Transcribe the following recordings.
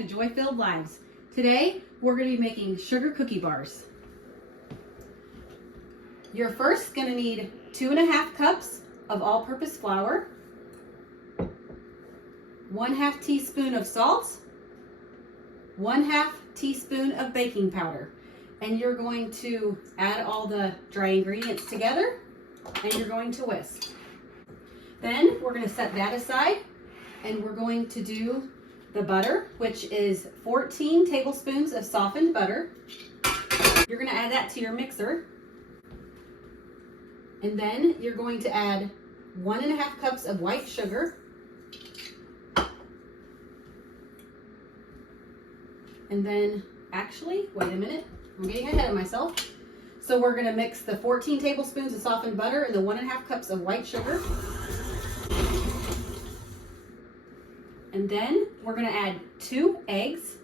to Joy-Filled Lives. Today, we're going to be making sugar cookie bars. You're first going to need 2½ cups of all-purpose flour, 1/2 teaspoon of salt, 1/2 teaspoon of baking powder. And you're going to add all the dry ingredients together and you're going to whisk. Then we're going to set that aside and we're going to do the butter, which is 14 tablespoons of softened butter. You're going to add that to your mixer. And then you're going to add 1½ cups of white sugar. And then, actually, wait a minute, I'm getting ahead of myself. So we're going to mix the 14 tablespoons of softened butter and the 1½ cups of white sugar. And then we're going to add 2 eggs.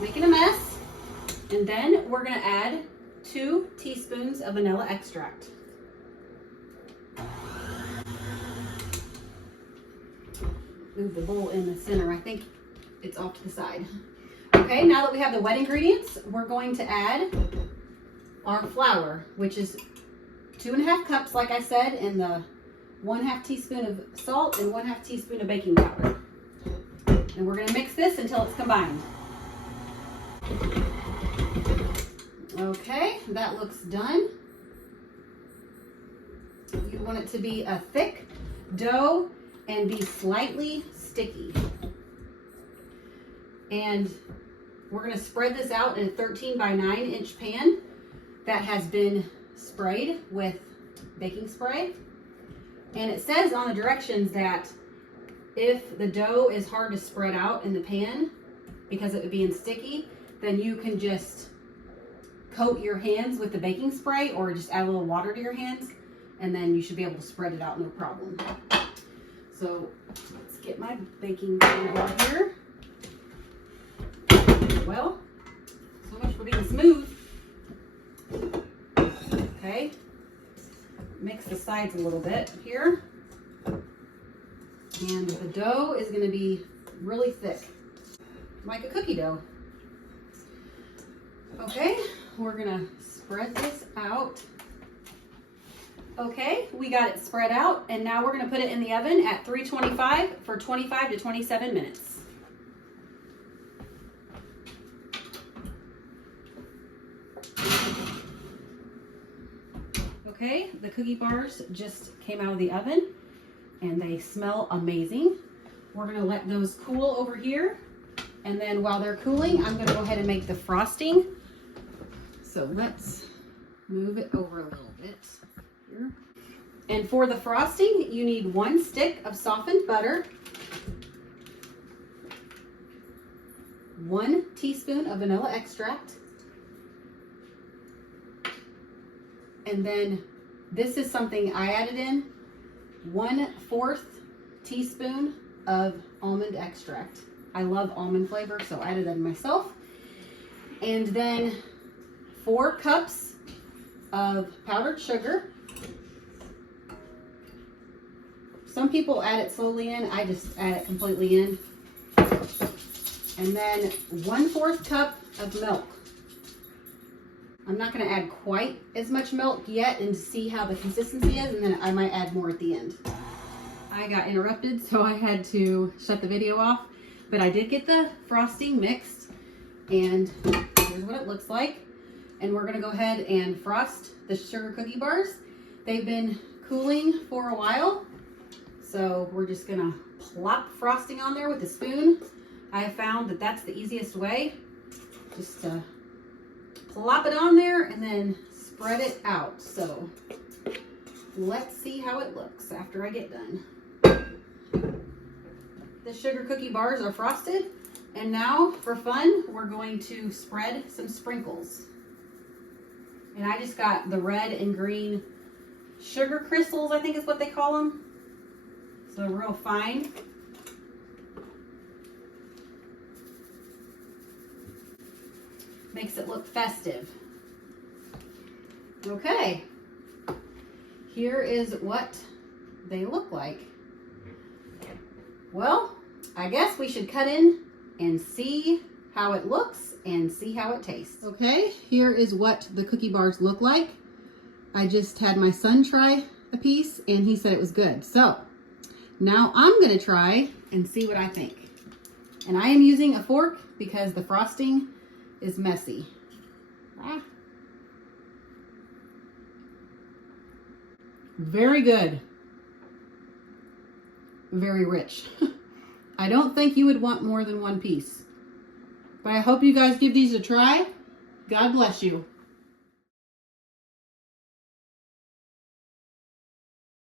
Making a mess. And then we're going to add 2 teaspoons of vanilla extract. Move the bowl in the center. I think it's off to the side. Okay, now that we have the wet ingredients, we're going to add our flour, which is 2½ cups, like I said, and the 1/2 teaspoon of salt and 1/2 teaspoon of baking powder. And we're going to mix this until it's combined. Okay, that looks done. You want it to be a thick dough and be slightly sticky. And we're going to spread this out in a 13 by 9 inch pan that has been sprayed with baking spray. And it says on the directions that if the dough is hard to spread out in the pan because it would be sticky, then you can just coat your hands with the baking spray or just add a little water to your hands and then you should be able to spread it out no problem. So let's get my baking pan out here. Well, so much for being smooth. Okay, mix the sides a little bit here. And the dough is going to be really thick, like a cookie dough. Okay, we're going to spread this out. Okay, we got it spread out, and now we're going to put it in the oven at 325 for 25 to 27 minutes. Okay, the cookie bars just came out of the oven, and they smell amazing. We're going to let those cool over here, and then while they're cooling, I'm going to go ahead and make the frosting. So let's move it over a little bit. Here. And for the frosting, you need 1 stick of softened butter, 1 teaspoon of vanilla extract, and then this is something I added in, 1/4 teaspoon of almond extract. I love almond flavor, so I added that myself. And then 4 cups of powdered sugar. Some people add it slowly in. I just add it completely in. And then 1/4 cup of milk. I'm not going to add quite as much milk yet and see how the consistency is, and then I might add more at the end. I got interrupted, so I had to shut the video off. But I did get the frosting mixed, and here's what it looks like. And we're going to go ahead and frost the sugar cookie bars. They've been cooling for a while. So we're just gonna plop frosting on there with a spoon. I have found that that's the easiest way. Just to plop it on there and then spread it out. So let's see how it looks after I get done. The sugar cookie bars are frosted. And now for fun, we're going to spread some sprinkles. And I just got the red and green sugar crystals, I think is what they call them. So real fine. Makes it look festive. Okay. here is what they look like. Well, I guess we should cut in and see how it looks and see how it tastes. Okay, here is what the cookie bars look like. I just had my son try a piece and he said it was good. So now I'm gonna try and see what I think. And I am using a fork because the frosting is messy. Very good. Very rich. I don't think you would want more than one piece. But I hope you guys give these a try. God bless you.